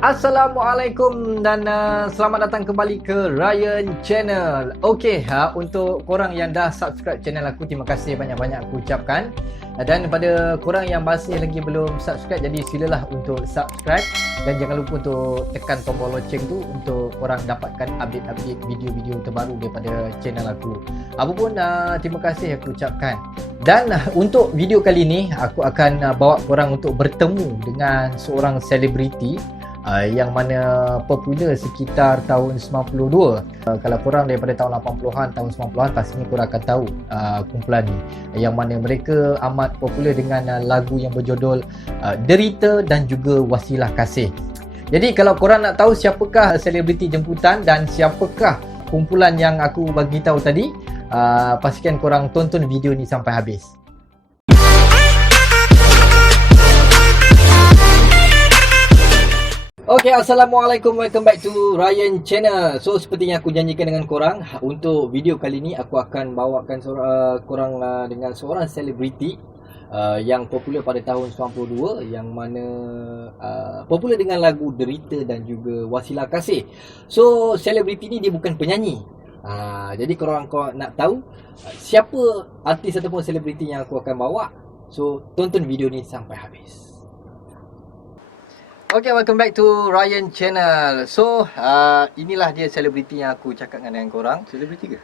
Assalamualaikum dan selamat datang kembali ke Ryan Channel. Okey, untuk korang yang dah subscribe channel aku, terima kasih banyak-banyak aku ucapkan. Dan pada korang yang masih lagi belum subscribe, jadi silalah untuk subscribe dan jangan lupa untuk tekan tombol loceng tu untuk korang dapatkan update-update video-video terbaru daripada channel aku. Apapun, terima kasih aku ucapkan. Dan untuk video kali ni aku akan bawa korang untuk bertemu dengan seorang selebriti yang mana popular sekitar tahun 92. Kalau korang daripada tahun 80-an, tahun 90-an, pastinya korang akan tahu kumpulan ni, yang mana mereka amat popular dengan lagu yang berjudul Derita dan juga Wasilah Kasih. Jadi kalau korang nak tahu siapakah selebriti jemputan dan siapakah kumpulan yang aku bagi tahu tadi, pastikan korang tonton video ni sampai habis. Okay, Assalamualaikum, welcome back to Ryan Channel. So, seperti yang aku janjikan dengan korang, untuk video kali ni aku akan bawakan korang dengan seorang selebriti yang popular pada tahun 92, yang mana popular dengan lagu Derita dan juga Wasilah Kasih. So, selebriti ni dia bukan penyanyi. Jadi korang nak tahu siapa artis ataupun selebriti yang aku akan bawa, so tonton video ni sampai habis. Okay, welcome back to Ryan Channel. So, inilah dia selebriti yang aku cakap dengan korang. Selebriti ke?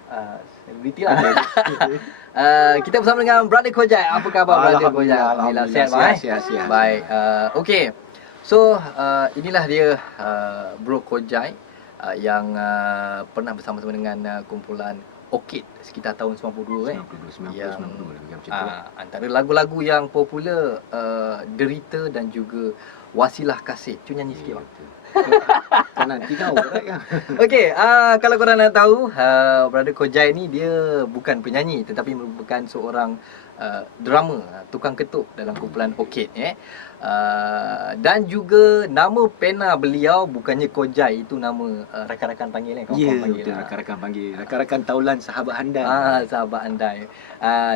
Selebriti lah. Kita bersama dengan Brother Kojai. Apa khabar Brother Kojai? Alhamdulillah, sihat. Baik. Okay. So, inilah dia Bro Kojai yang pernah bersama-sama dengan kumpulan Orchid sekitar tahun 92 yang 92 antara lagu-lagu yang popular Derita dan juga Wasilah Kasih. Cuma nyanyi sikit bang. Nanti tahu kan. Okey, kalau korang nak tahu, Brother Kojai ni dia bukan penyanyi tetapi merupakan seorang drama, tukang ketuk dalam kumpulan Orchid dan juga nama pena beliau bukannya Kojai, itu nama rakan-rakan panggil kan. Ya, betul, rakan-rakan panggil. Rakan-rakan taulan sahabat handai. Sahabat andai.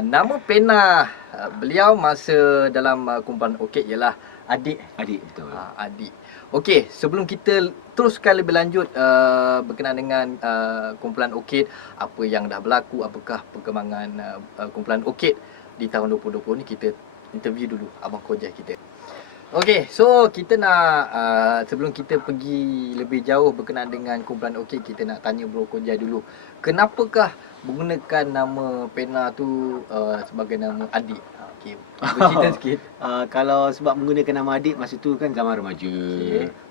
Nama pena beliau masa dalam kumpulan Orchid ialah Adik. Betul. Adik. Okey, sebelum kita teruskan lebih lanjut berkenaan dengan kumpulan Orchid, apa yang dah berlaku, apakah perkembangan kumpulan Orchid di tahun 2020 ni, kita interview dulu Abang Kojai kita. Okey, so kita nak sebelum kita pergi lebih jauh berkenaan dengan kumpulan Orchid, kita nak tanya Bro Kojai dulu. Kenapakah menggunakan nama pena tu sebagai nama Adik? Okey, bercerita sikit. Kalau sebab menggunakan nama Adik, masa tu kan zaman remaja.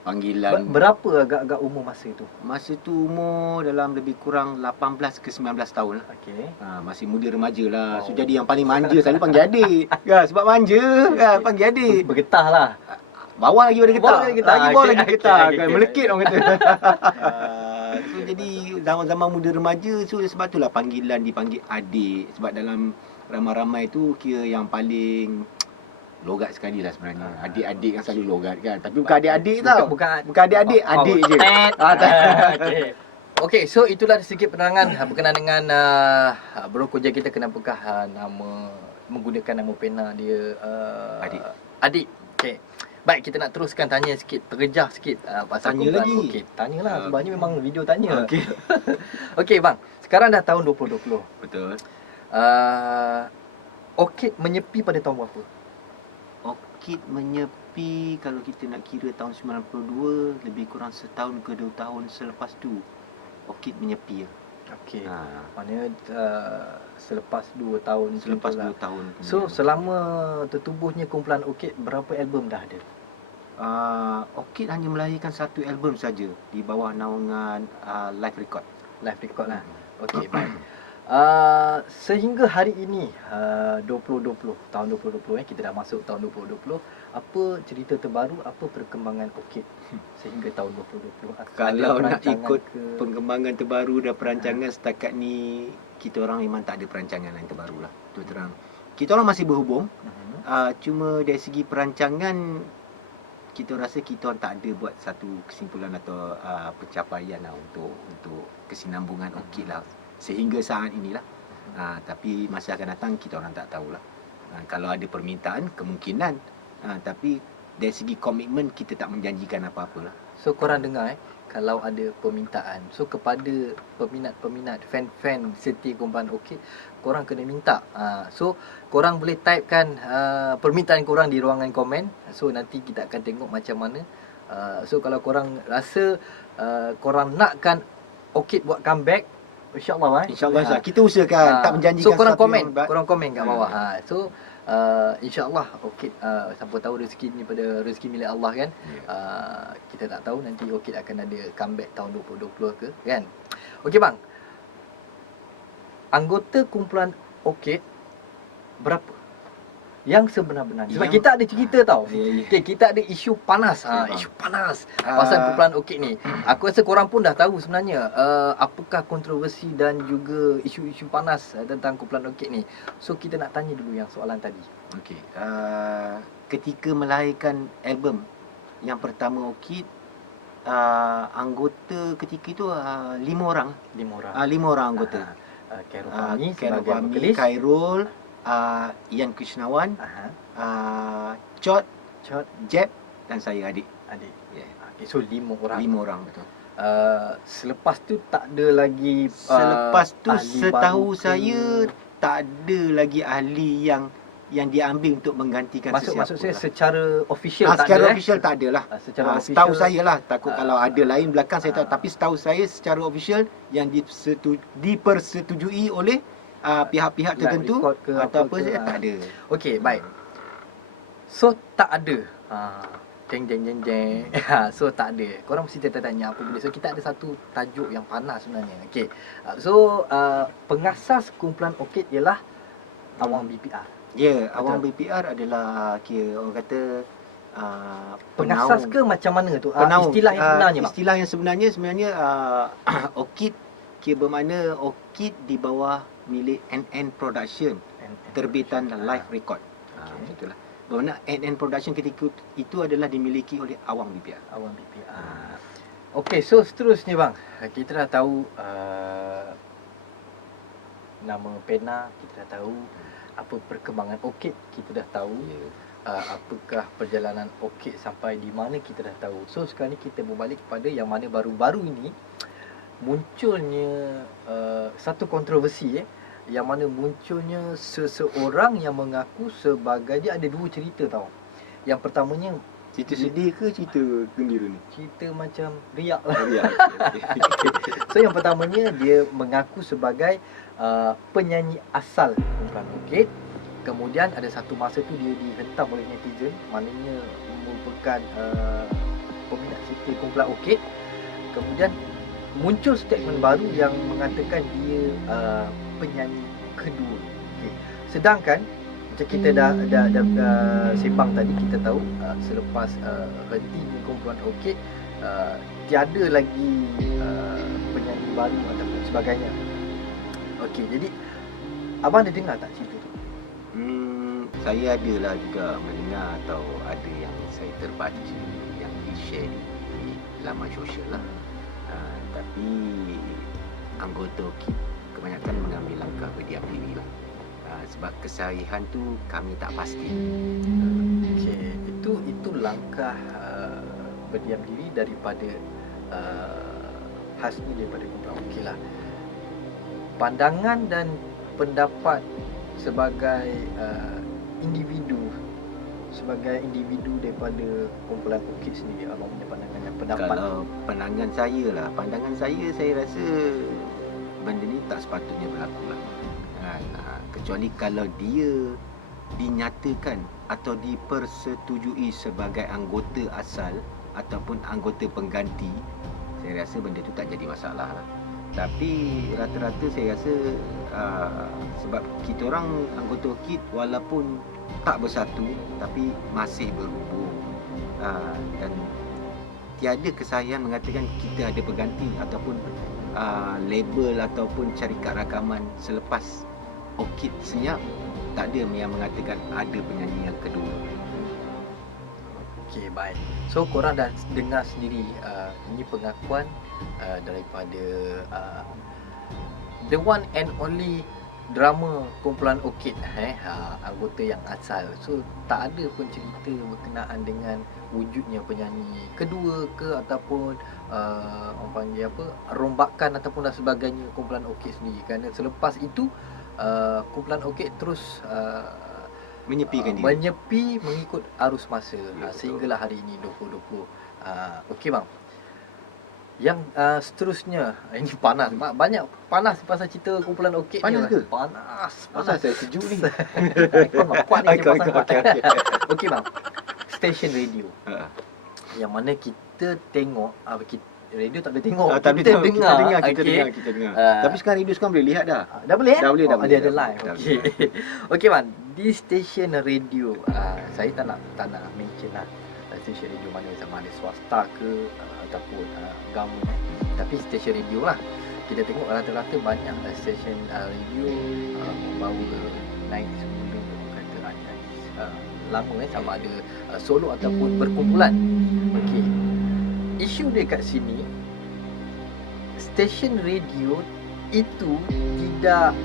Panggilan. Berapa agak-agak umur masa itu? Masa tu umur dalam lebih kurang 18 ke 19 tahun lah. Okey. Masih muda remaja lah. So jadi yang paling manja selalu panggil Adik. Sebab manja panggil Adik. Bergetah lah. Bawah lagi pada getah. Lagi bawah lagi getah. Melekit orang kata. So jadi zaman-zaman muda remaja, so sebab itulah panggilan dipanggil Adik. Sebab dalam ramai-ramai tu kira yang paling logat sekali lah sebenarnya. Adik-adik kan selalu logat kan. Tapi bukan adik-adik tau. Bukan adik-adik, adik je. Okey, so itulah sedikit penerangan berkenaan dengan Bro Kojai kita, kenapakah menggunakan nama pena dia Adik. Okey. Baik, kita nak teruskan tanya sikit, terjah sikit pasal tanya lagi. Okey, tanyalah, sebabnya memang video tanya. Okey. Okey bang, sekarang dah tahun 2020. Betul. Orchid menyepi pada tahun berapa? Orchid menyepi kalau kita nak kira tahun 92, lebih kurang setahun ke 2 tahun selepas tu Orchid menyepi. Okey. Maknanya selepas 2 tahun. Selepas 2 tahun. So selama tertubuhnya kumpulan Orchid, berapa album dah ada? Orchid hanya melahirkan satu album saja di bawah naungan live record lah. Okey, baik. Sehingga hari ini 2020, tahun 2020 kita dah masuk tahun 2020, apa cerita terbaru, apa perkembangan Orchid sehingga tahun 2020? Kalau nak ikut perkembangan terbaru dan perancangan setakat ni, kita orang memang tak ada perancangan lain terbaru lah, tu terang. Kita orang masih berhubung, cuma dari segi perancangan kita rasa kita orang tak ada buat satu kesimpulan atau pencapaian lah untuk kesinambungan Orchid lah sehingga saat inilah. Tapi masa akan datang kita orang tak tahulah. Kalau ada permintaan kemungkinan, tapi dari segi komitmen kita tak menjanjikan apa-apa lah. So korang dengar kalau ada permintaan. So kepada peminat-peminat, fan-fan setia kumpulan Orchid, korang kena minta. So korang boleh typekan permintaan korang di ruangan komen. So nanti kita akan tengok macam mana. So kalau korang rasa korang nakkan Orchid buat comeback, InsyaAllah InsyaAllah kita usahakan, tak menjanjikan so korang sesuatu komen, yang hebat. korang komen kat bawah. So InsyaAllah Orchid, siapa tahu rezeki ni pada rezeki milik Allah kan. Kita tak tahu nanti Orchid akan ada comeback tahun 2020 ke kan. Okey bang, anggota kumpulan Orchid berapa yang sebenar-benarnya? Sebab kita ada cerita tau. Okay, kita ada isu panas. Isu panas pasal kumpulan Orchid ni. Aku rasa korang pun dah tahu sebenarnya apakah kontroversi dan juga isu-isu panas tentang kumpulan Orchid ni. So kita nak tanya dulu yang soalan tadi. Okey. Ketika melahirkan album yang pertama Orchid, anggota ketika itu 5 orang. 5 5 orang anggota. Khairul Fahmi Khairul sebagai Fahmi, vokalis. Khairul, Ian Krishnawan, Chot, Jeb dan saya adik. Yeah. Okay, so 5 orang. 5 orang betul. Selepas tu tak ada lagi Selepas tu ahli setahu baru ke? saya tak ada lagi ahli yang diambil untuk menggantikan sesiapa. Maksud saya lah. secara official tak Secara ada. official tak ada lah. Secara Setahu official, saya lah. Takut kalau ada lain belakang saya tahu. Tapi setahu saya secara official yang dipersetujui oleh pihak-pihak live tertentu record ke atau apa apa ke, saya tak ada. Okey, baik. So tak ada. Jeng jeng jeng jeng. So tak ada. Korang mesti tanya apa benda. So kita ada satu tajuk yang panas sebenarnya. Okey. So pengasas kumpulan Orchid ialah Awang BPR. Ya, Awang BPR adalah kira orang kata Pengasas ke macam mana tu? penaung. Istilah yang sebenarnya, Mak? Istilah yang sebenarnya Orchid kira bermakna Orchid di bawah milik NN Production, terbitan live record. Macam itulah. Bermakna NN Production ketika itu adalah dimiliki oleh Awang BPR. Awang BPR. Okey, so seterusnya bang, kita dah tahu nama Pena, kita dah tahu apa perkembangan Orchid, kita dah tahu. Apakah perjalanan Orchid sampai di mana, kita dah tahu. So sekarang ni kita berbalik kepada yang mana baru-baru ini munculnya satu kontroversi yang mana munculnya seseorang yang mengaku sebagai, dia ada 2 cerita tau. Yang pertamanya Cerita sedih ke cerita gembira ni? cerita macam riak lah. Riak. So yang pertamanya dia mengaku sebagai penyanyi asal kumpulan Orchid. Kemudian ada satu masa tu dia dihentam oleh netizen, maknanya merupakan peminat setia kumpulan Orchid. Kemudian muncul statement baru yang mengatakan dia penyanyi kedua. Okay. Sedangkan macam kita dah sembang tadi, kita tahu selepas hentinya kumpulan Orchid, tiada lagi penyanyi baru ataupun sebagainya. Okey, jadi abang ada dengar tak cerita tu? Saya adalah juga mendengar atau ada yang saya terbaca yang di-share di laman sosial lah. Tapi anggota Orchid kebanyakan mengambil langkah berdiam diri lah. Sebab keseharian tu kami tak pasti. Okey, itu langkah berdiam diri daripada Hasni daripada kumpulan Orchid lah. Pandangan dan pendapat sebagai individu daripada kumpulan Orchid sendiri, abang punya pandangan dan pendapat. Kalau pandangan saya rasa benda ni tak sepatutnya berlaku lah. Kecuali kalau dia dinyatakan atau dipersetujui sebagai anggota asal ataupun anggota pengganti, saya rasa benda tu tak jadi masalah lah. Tapi rata-rata saya rasa sebab kita orang anggota Orchid walaupun tak bersatu tapi masih berhubung, dan tiada kesahihan mengatakan kita ada pengganti ataupun label ataupun syarikat rakaman selepas Orchid senyap, tak ada yang mengatakan ada penyanyi yang kedua. Okey, baik. So korang dah dengar sendiri ini pengakuan daripada the one and only drama kumpulan Orchid anggota yang asal. So tak ada pun cerita berkenaan dengan wujudnya penyanyi kedua ke ataupun orang panggil apa, rombakan ataupun dan sebagainya kumpulan Orchid sendiri. Kerana selepas itu kumpulan Orchid terus Menyepikan diri. menyepi mengikut arus masa, Ya, betul. sehinggalah hari ini 2020. Okey bang, yang seterusnya ini panas, banyak panas pasal cerita kumpulan Orchid ni. Panas ke? Panas. Pasal saya sejuk ni. Kau nak kuat ni Okey, pasal okey, okey. Okey bang, stesen radio Ha. yang mana kita tengok radio tak boleh tengok, Tapi kita kita dengar. dengar, Okey. kita dengar. Ah. Tapi sekarang radio sekarang boleh lihat dah. Dah boleh Dah boleh, dah Oh, boleh, dia ada dah live. boleh. Okey. Okey man, di stesen radio saya tak nak mention lah stesen radio mana, sama ada swasta ke ataupun government. Tapi stesen radio lah. Kita tengok rata-rata banyak stesen radio membawa naik semula kata artis lama sama ada solo ataupun berkumpulan. Okey. Isu dia kat sini, stesen radio itu tidak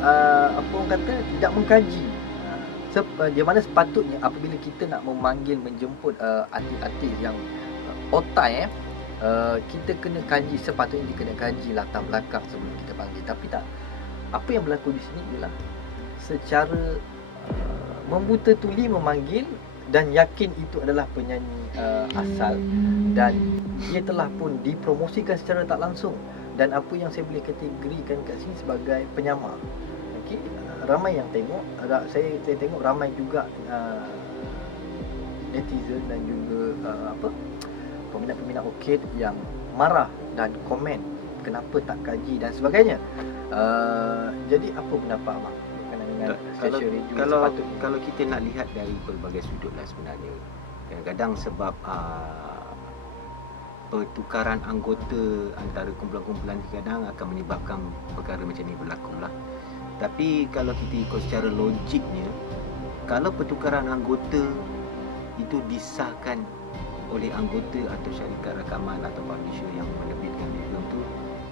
apa orang kata, tidak mengkaji di mana sepatutnya apabila kita nak memanggil menjemput artis-artis yang otai kita kena kaji, sepatutnya kita kena kaji latar belakang sebelum kita panggil. Tapi tak, apa yang berlaku di sini ialah secara membuta tuli memanggil dan yakin itu adalah penyanyi asal, dan dia telah pun dipromosikan secara tak langsung. Dan apa yang saya boleh kategorikan kat sini sebagai penyamar. Okey, ramai yang tengok, saya tengok ramai juga netizen dan juga peminat-peminat Orchid yang marah dan komen kenapa tak kaji dan sebagainya. Jadi apa pendapat abang berkenaan dengan Kalau stesen radio kalau sepatutnya? kalau kita nak lihat dari pelbagai sudut lah sebenarnya. Kadang-kadang sebab pertukaran anggota antara kumpulan-kumpulan kadang akan menyebabkan perkara macam ni berlaku lah. Tapi kalau kita ikut secara logiknya, kalau pertukaran anggota itu disahkan oleh anggota atau syarikat rakaman atau publisher yang menerbitkan album tu,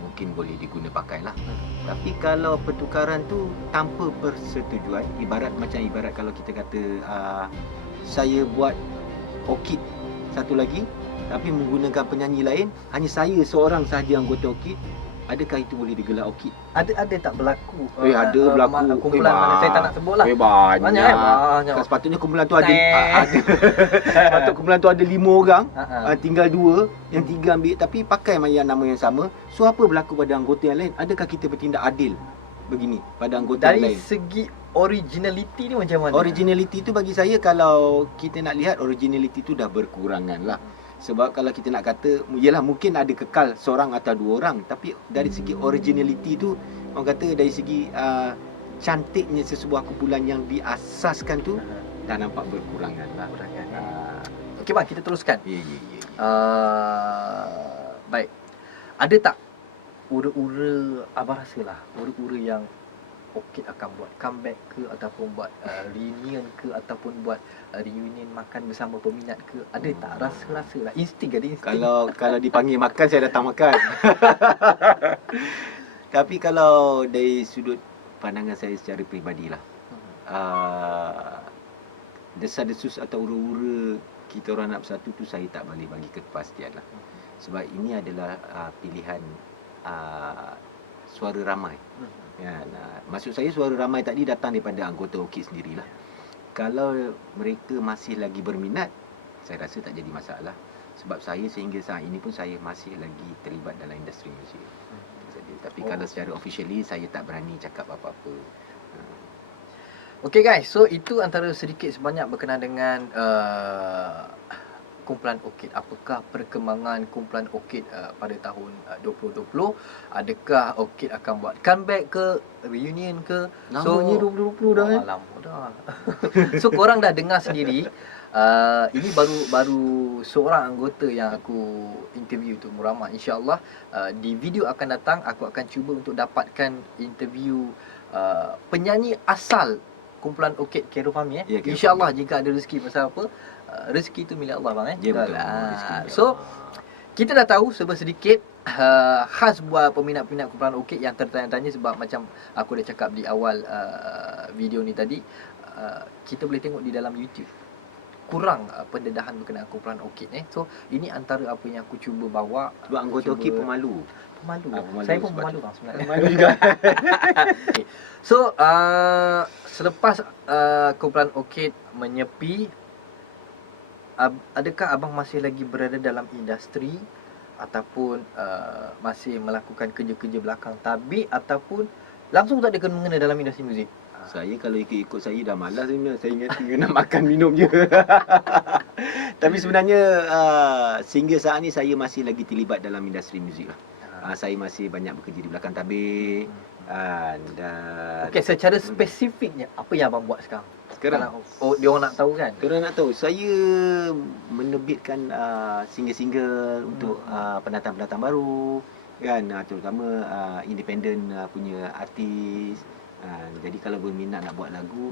mungkin boleh diguna pakai lah. Tapi kalau pertukaran tu tanpa persetujuan, ibarat kalau kita kata saya buat Orchid satu lagi tapi menggunakan penyanyi lain, hanya saya seorang sahaja anggota Orchid, adakah itu boleh digelar Orchid? Ada tak berlaku? Ada berlaku. Kumpulan mana saya tak nak sebut lah. Banyak. Banyak. Kan sepatutnya kumpulan tu ada sepatutnya kumpulan tu ada 5 orang, tinggal 2, yang 3 ambil tapi pakai nama yang sama. So apa berlaku pada anggota yang lain? Adakah kita bertindak adil begini pada anggota yang Dari lain? segi originality ni macam mana? Originality tu bagi saya, kalau kita nak lihat, originality tu dah berkurangan lah. Sebab kalau kita nak kata, yelah mungkin ada kekal seorang atau 2 orang, tapi dari segi originality tu, orang kata dari segi cantiknya sesebuah kumpulan yang diasaskan tu dah nampak berkurangan lah. Okey bang, kita teruskan. Ya. Baik. Ada tak ura-ura, abang rasalah ura-ura yang Orchid akan buat comeback ke ataupun buat reunion ke ataupun buat reunion makan bersama peminat ke? Ada tak rasa-rasa lah, insting ada insting? Kalau dipanggil makan, saya datang makan. Tapi kalau dari sudut pandangan saya secara peribadi lah, desas-desus atau ura-ura kita orang nak bersatu tu saya tak boleh bagi kepastian lah. Sebab ini adalah pilihan suara ramai. Ya, maksud saya suara ramai tadi datang daripada anggota Orchid sendirilah. Kalau mereka masih lagi berminat, saya rasa tak jadi masalah. Sebab saya sehingga saat ini pun saya masih lagi terlibat dalam industri muzik. Tapi kalau secara officially saya tak berani cakap apa-apa. Okey guys, so itu antara sedikit sebanyak berkenaan dengan kumpulan Orchid. Apakah perkembangan kumpulan Orchid pada tahun 2020? Adakah Orchid akan buat comeback ke, reunion ke? Namanya 2020 dah kan? Lama dah. So korang dah dengar sendiri. Ini baru seorang anggota yang aku interview tu, Murama. InsyaAllah di video akan datang aku akan cuba untuk dapatkan interview penyanyi asal kumpulan Orchid, Khairul Fahmi Ya, Khairul InsyaAllah jika ada rezeki. Pasal apa? Rezeki tu milik Allah bang Ya, betul. Betul. Rezeki milik So Allah. kita dah tahu serba sedikit khas buat peminat-peminat kumpulan Orchid yang tertanya-tanya, sebab macam aku dah cakap di awal video ni tadi, kita boleh tengok di dalam YouTube kurang pendedahan berkenaan kumpulan Orchid So ini antara apa yang aku cuba bawa. Sebab anggota Okey pemalu. Pemalu. Pemalu Saya pun sebab pemalu bang sebenarnya. Pemalu juga. Okay. So selepas kumpulan Orchid menyepi, adakah abang masih lagi berada dalam industri ataupun masih melakukan kerja-kerja belakang tabik ataupun langsung tak ada kena-mengena dalam industri muzik? Saya kalau ikut-ikut saya dah malas sebenarnya. Saya ingat nak makan minum je. Tapi sebenarnya sehingga saat ni saya masih lagi terlibat dalam industri muzik lah. Saya masih banyak bekerja di belakang tabir. Dan Okey, secara spesifiknya apa yang abang buat sekarang? sekarang Dia orang nak tahu kan? korang nak tahu, saya menerbitkan single-single untuk pendatang-pendatang baru kan, terutama independent punya artis. Jadi kalau berminat nak buat lagu,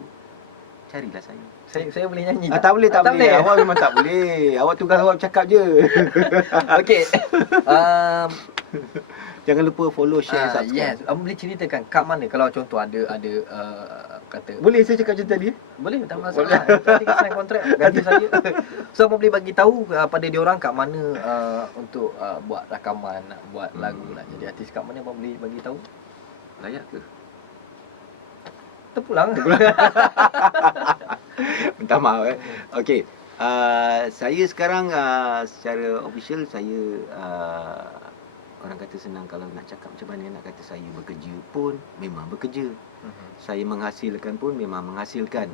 carilah saya. Saya boleh nyanyi Tak boleh, tak boleh. Awak memang tak boleh. Awak tugas awak bercakap je. Okey. Jangan lupa follow, share, subscribe. Yes, abang boleh ceritakan kat mana kalau contoh ada kata Boleh saya cakap macam tadi? boleh, tak masalah. Nanti kita sign kontrak gaji saya. So abang boleh bagi tahu pada diorang kat mana untuk buat rakaman, nak buat lagu, nak jadi artis kat mana, abang boleh bagi tahu? Layak ke? Terpulang. Minta maaf Okey. Saya sekarang secara official saya orang kata senang kalau nak cakap macam mana, nak kata saya bekerja pun memang bekerja. Saya menghasilkan pun memang menghasilkan.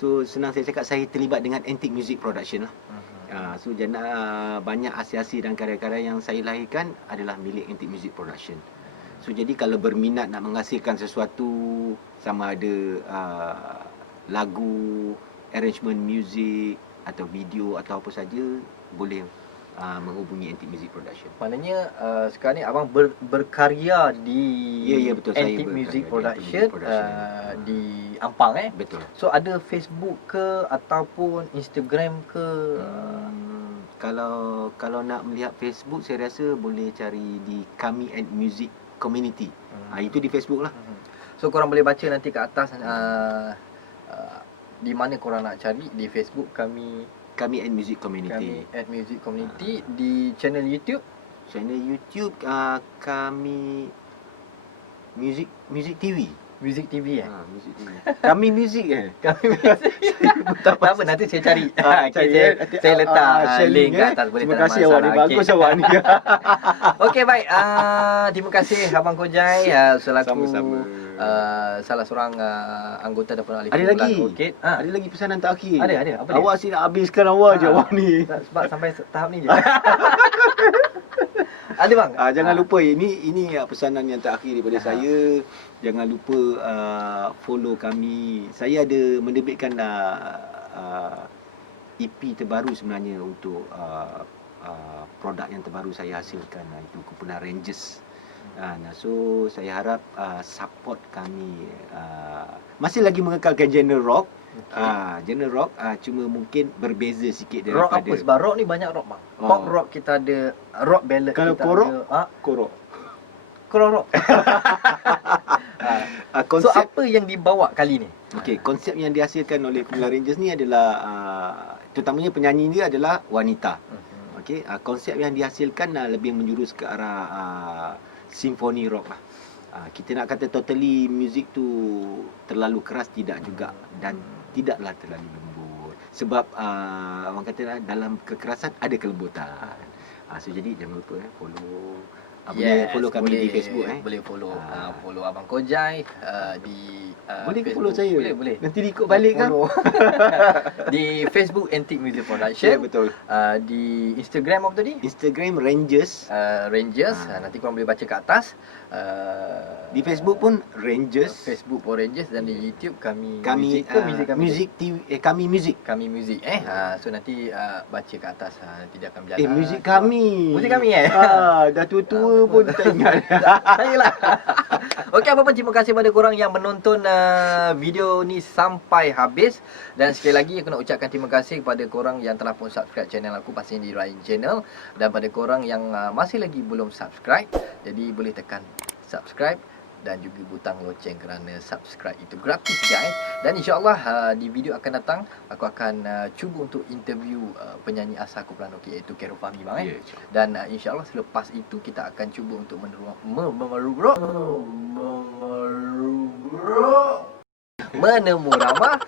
So senang saya cakap, saya terlibat dengan Antique Music Production lah. So banyak hasil-hasil dan karya-karya yang saya lahirkan adalah milik Antique Music Production. So jadi kalau berminat nak menghasilkan sesuatu, sama ada lagu, arrangement muzik atau video atau apa saja, boleh menghubungi Antique Music Production. Maknanya sekarang ni abang berkarya di Ya, betul. Saya Antique berkarya Music di Production, Antique Production. di Ampang Betul. So ada Facebook ke ataupun Instagram ke? Kalau nak melihat Facebook, saya rasa boleh cari di Kami and Music Community. Itu di Facebook lah. So korang boleh baca nanti kat atas di mana korang nak cari. Di Facebook Kami and Music Community. at Music Community. Di channel YouTube Channel YouTube Kami Music TV. Music TV Music TV. Kami Music Kami Music. Tak apa, nanti saya cari. Saya letak link kat atas, boleh. Terima tak ada kasih awak ni. masalah. Bagus awak ni. Okey, baik. Terima kasih Abang Kojai selaku Sama-sama. salah seorang anggota daripada ahli Ada kumpulan lagi? Orchid. Ada lagi pesanan terakhir. Ada. Apa dia? Awak asyik nak habiskan awak je awak ni. Sebab sampai tahap ni je. Ada bang? Jangan lupa, ini pesanan yang terakhir daripada saya. Jangan lupa follow kami. Saya ada menerbitkan EP terbaru sebenarnya untuk produk yang terbaru saya hasilkan, itu kumpulan Rangers. So saya harap support kami. Masih lagi mengekalkan genre rock. Genre rock cuma mungkin berbeza sikit Rock daripada apa? Sebab rock ni banyak rock bang. Pop rock kita ada, rock ballad Kalau kita korok? ada. korok. Korok rock. So Konsep apa yang dibawa kali ni? Okey, konsep yang dihasilkan oleh kumpulan Rangers ni adalah terutamanya penyanyi dia adalah wanita. Okey, konsep yang dihasilkan lebih menjurus ke arah symphony rock lah. Kita nak kata totally music tu terlalu keras, tidak juga, dan tidaklah terlalu lembut. Sebab orang kata dalam kekerasan ada kelembutan. So jadi jangan lupa follow. Boleh follow kami di Facebook. Boleh follow follow Abang Kojai di Boleh ke Facebook. follow saya? Boleh. Nanti diikut balik kan? Follow. Di Facebook Antique Music Production. Ya, betul. Di Instagram apa tadi? Instagram Rangers. Rangers. Nanti korang boleh baca kat atas. Di Facebook pun Rangers. Facebook pun Rangers, dan di YouTube Kami Music ke Music Kami? Music TV, Kami Music. Kami Music So nanti baca kat atas, nanti dia akan berjalan. Music Kami. Music Kami Dah tua-tua pun tak ingat. Saya lah. Okey, apa pun terima kasih kepada korang yang menonton video ni sampai habis. Dan sekali lagi aku nak ucapkan terima kasih kepada korang yang telah pun subscribe channel aku pastinya di Ryan Channel. Dan pada korang yang masih lagi belum subscribe, jadi boleh tekan subscribe dan juga butang loceng kerana subscribe itu gratis guys. Dan insyaAllah di video akan datang aku akan cuba untuk interview penyanyi asal kumpulan Okey iaitu Khairul Fahmi bang Ya, Dan insyaAllah selepas itu kita akan cuba untuk menemu ramah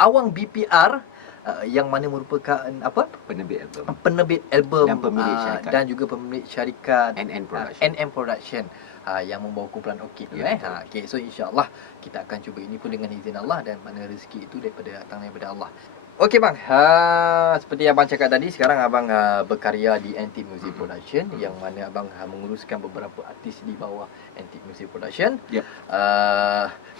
Awang BPR yang mana merupakan apa? penerbit album Penerbit album Dan pemilik syarikat. dan juga pemilik syarikat NN Production. NM Production yang membawa kumpulan Okey tu Ya, betul. okey, so insyaallah kita akan cuba ini pun dengan izin Allah dan mana rezeki itu datang daripada Allah. Okey bang, seperti abang cakap tadi, sekarang abang berkarya di Antique Music Production yang mana abang menguruskan beberapa artis di bawah Antique Music Production. Yep.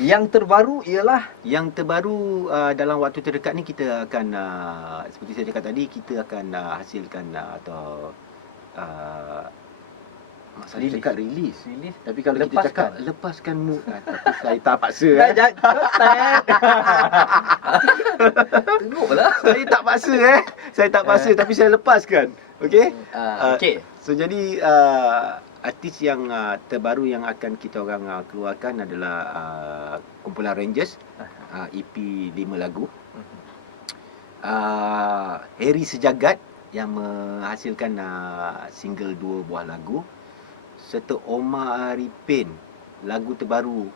Yang terbaru ialah Yang terbaru dalam waktu terdekat ni kita akan seperti saya cakap tadi, kita akan hasilkan atau saya Release. cakap release. Tapi kalau kita Lepaskan. cakap lepaskan mood tapi saya tak paksa. Tengoklah. Saya tak paksa Saya tak paksa tapi saya lepaskan. Okey? Okey. So jadi artis yang terbaru yang akan kita orang keluarkan adalah kumpulan Rangers, EP 5 lagu. Harry Sejagat yang menghasilkan single 2 buah lagu, serta Omar Arifin, lagu terbaru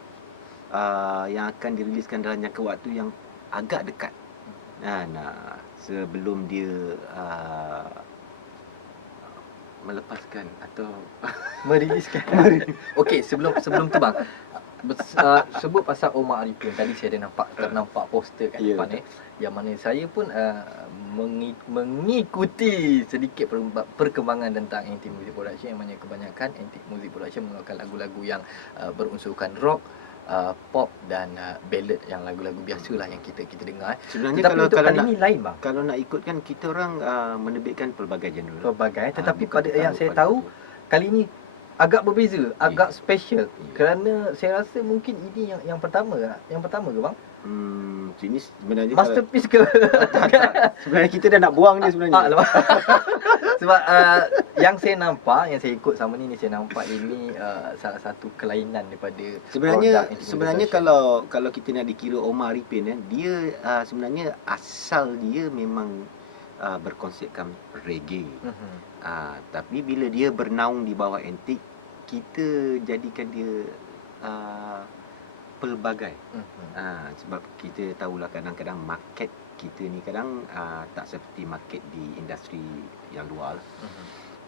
yang akan diriliskan dalam jangka waktu yang agak dekat. Sebelum dia melepaskan atau Meriliskan. Okey, sebelum tu bang, sebut pasal Omar Arifin. Tadi saya ada ternampak poster kat Ya, depan yang mana saya pun mengikuti sedikit perkembangan tentang Antique Music Production, yang mana kebanyakan Antique Music Production mengeluarkan lagu-lagu yang berunsurkan rock, pop dan ballad, yang lagu-lagu biasalah yang kita dengar. sebenarnya Tetapi untuk kali nak ini lain bang. kalau nak ikutkan, kita orang menerbitkan pelbagai genre. Pelbagai, tetapi Bukan pada yang saya pada tahu satu. kali ini agak berbeza, agak special. Ya. Kerana saya rasa mungkin ini yang pertama ke bang? Sini sebenarnya Masterpiece ke? sebenarnya kita dah nak buang dia sebenarnya. Alamak. Sebab yang saya nampak, yang saya ikut sama ni saya nampak ini salah satu kelainan daripada Sebenarnya produk Antique sebenarnya Music Production. kalau kita nak dikira Omar Arifin dia sebenarnya asal dia memang berkonsepkan reggae. Tapi bila dia bernaung di bawah antik, kita jadikan dia pelbagai. Sebab kita tahulah kadang-kadang market kita ni kadang tak seperti market di industri yang luar.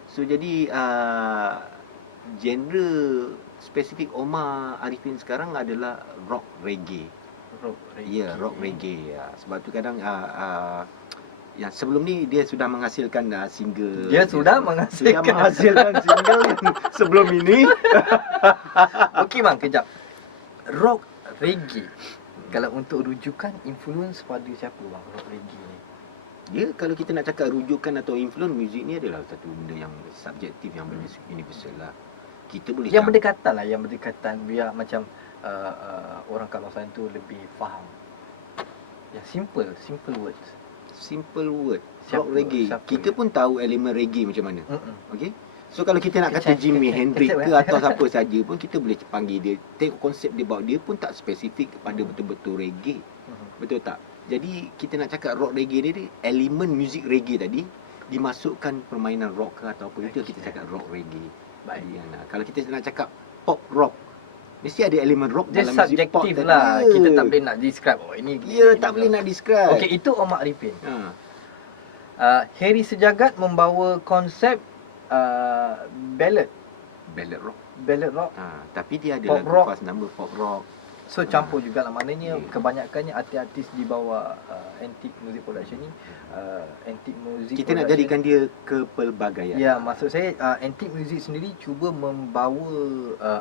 So jadi genre spesifik Omar Arifin sekarang adalah rock reggae. Rock reggae. Ya, rock reggae. Sebab tu kadang yang sebelum ni dia sudah menghasilkan single. Dia sudah sudah menghasilkan. menghasilkan single yang sebelum ini. Okey bang, kejap. Rock reggae. Kalau untuk rujukan influence pada siapa bang rock reggae ni? Ya, kalau kita nak cakap rujukan atau influence, muzik ni adalah satu benda yang subjektif, yang benda universal lah. Kita boleh Yang berdekatan biar macam orang kat luar sana tu lebih faham. Yang simple words. simple word, Siapa? rock reggae. Siapa Kita dia? pun tahu elemen reggae macam mana. Okey. So kalau kita nak kata Kecil, Jimi kecil, Hendrix kecil, ke atau siapa saja pun, kita boleh panggil dia. Tengok konsep dia bawa, dia pun tak spesifik kepada betul-betul reggae. Betul tak? Jadi kita nak cakap rock reggae ni, elemen muzik reggae tadi dimasukkan permainan rock ke atau apa, itu kita cakap rock reggae. Baik. Jadi, kalau kita nak cakap pop rock, mesti ada elemen rock Dia dalam muzik pop subjektif tadi. lah. Ya. Kita tak boleh nak describe. Oh ini. Ya, tak boleh nak describe. Okey, itu Omar Arifin. Harry Ha. Sejagat membawa konsep ballad Ballad rock. rock. Tapi dia ada Pop lagu rock. fast number pop rock. So campur jugalah, maknanya Ya. kebanyakannya artis-artis di bawah Antique Music Production ni Antique Music Kita nak jadikan dia kepelbagaian. Ya, maksud saya Antique Music sendiri cuba membawa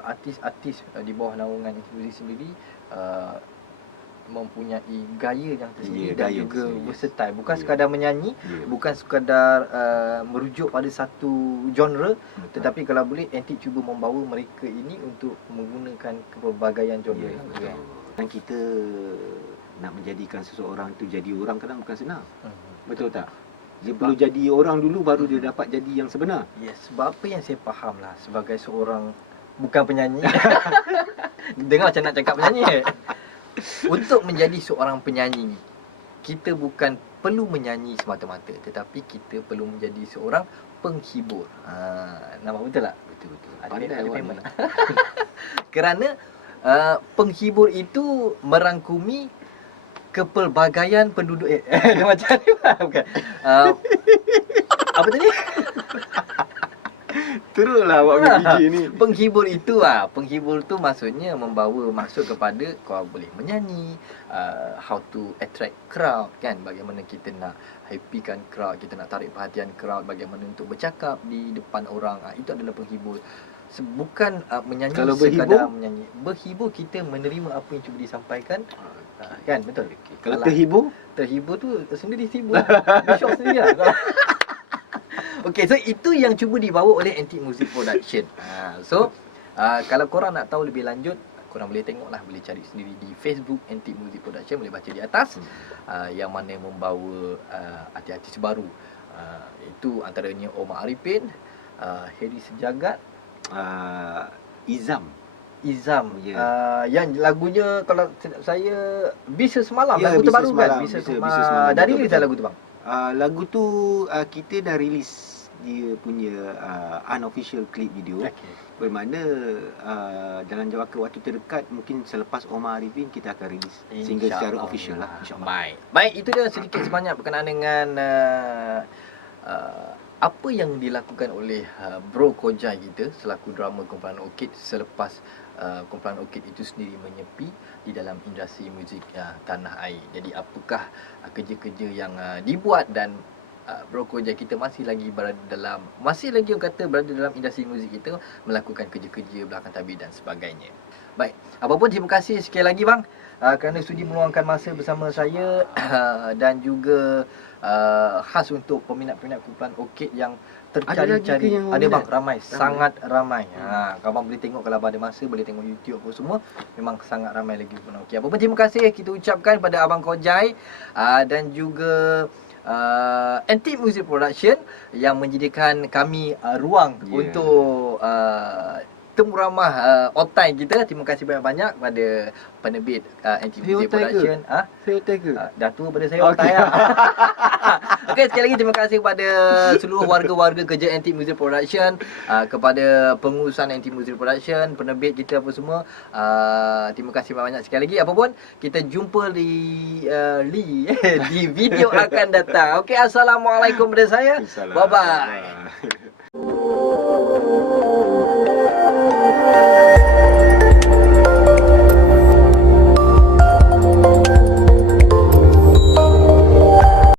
artis-artis di bawah naungan Antique Music sendiri mempunyai gaya yang tersendiri Ya, dan gaya juga tersendiri. versatile. Bukan Ya. sekadar menyanyi, Ya. bukan sekadar merujuk pada satu genre, Betul. tetapi kalau boleh Antique cuba membawa mereka ini untuk menggunakan kepelbagaian genre. Ya, betul. Dan kita nak menjadikan seseorang tu jadi orang kadang bukan senang. Betul tak? Dia perlu jadi orang dulu baru dia dapat jadi yang sebenar. Yes, sebab apa yang saya faham lah sebagai seorang bukan penyanyi. Dengar macam nak cakap penyanyi. Untuk menjadi seorang penyanyi ni, kita bukan perlu menyanyi semata-mata, tetapi kita perlu menjadi seorang penghibur. Nampak betul tak? Betul-betul. Ada awak payment ni. tak? Kerana penghibur itu merangkumi kepelbagaian penduduk dia macam ni bukan? Apa tadi? Teruklah awak punya DJ ni. Penghibur tu maksudnya membawa maksud kepada kau boleh menyanyi, how to attract crowd kan, bagaimana kita nak happykan crowd, kita nak tarik perhatian crowd, bagaimana untuk bercakap di depan orang. Itu adalah penghibur. Bukan menyanyi Kalau sekadar berhibur? menyanyi. Berhibur kita menerima apa yang cuba disampaikan. Kan betul. Kalau Alah. terhibur, Tu sendiri sibuk. Dia shock sendiri lah. Okey, so itu yang cuba dibawa oleh Antique Music Production. Kalau korang nak tahu lebih lanjut, korang boleh tengoklah, boleh cari sendiri di Facebook Antique Music Production, boleh baca di atas. Yang mana membawa artis-artis baru. Itu antaranya Omar Arifin, Heri Sejagat, Izam. Yang lagunya kalau saya Bisa Semalam, Ya, lagu Bisa terbaru kan? Semalam, Bisa Semalam. Dari Betul, rilis betul. lagu tu bang. Lagu tu kita dah rilis dia punya unofficial clip video. Okey. Bermakna dalam jangka waktu terdekat, mungkin selepas Omar Arifin kita akan rilis single secara InsyaAllah. official lah, insyaAllah. Baik, itu dia sedikit sebanyak berkenaan dengan apa yang dilakukan oleh Bro Kojai kita selaku drama kumpulan Orchid selepas kumpulan Orchid itu sendiri menyepi di dalam industri muzik tanah air. Jadi apakah kerja-kerja yang dibuat, dan Bro Kojai kita masih lagi orang kata berada dalam industri muzik kita, melakukan kerja-kerja belakang tabir dan sebagainya. Baik, apapun terima kasih sekali lagi bang kerana sudi meluangkan masa bersama saya dan juga khas untuk peminat-peminat kumpulan Orchid yang tercari-cari. yang Ada bang, minat? ramai, sangat ramai. Kau boleh tengok kalau ada masa, boleh tengok YouTube apa semua. Memang sangat ramai lagi kumpulan Orchid. Apapun terima kasih kita ucapkan pada abang Kojai dan juga Antique Music Production yang menyediakan kami ruang untuk temu ramah otai kita. Terima kasih banyak-banyak pada penerbit Antique Music otai ke? Production. Saya otai ke? Dah tua pada saya otai lah. Okey, sekali lagi terima kasih kepada seluruh warga-warga kerja Antique Music Production, kepada pengurusan Antique Music Production, penerbit kita apa semua. Terima kasih banyak sekali lagi. Apapun, kita jumpa di di video akan datang. Okey, assalamualaikum dari saya. Salam. Bye-bye. Bye.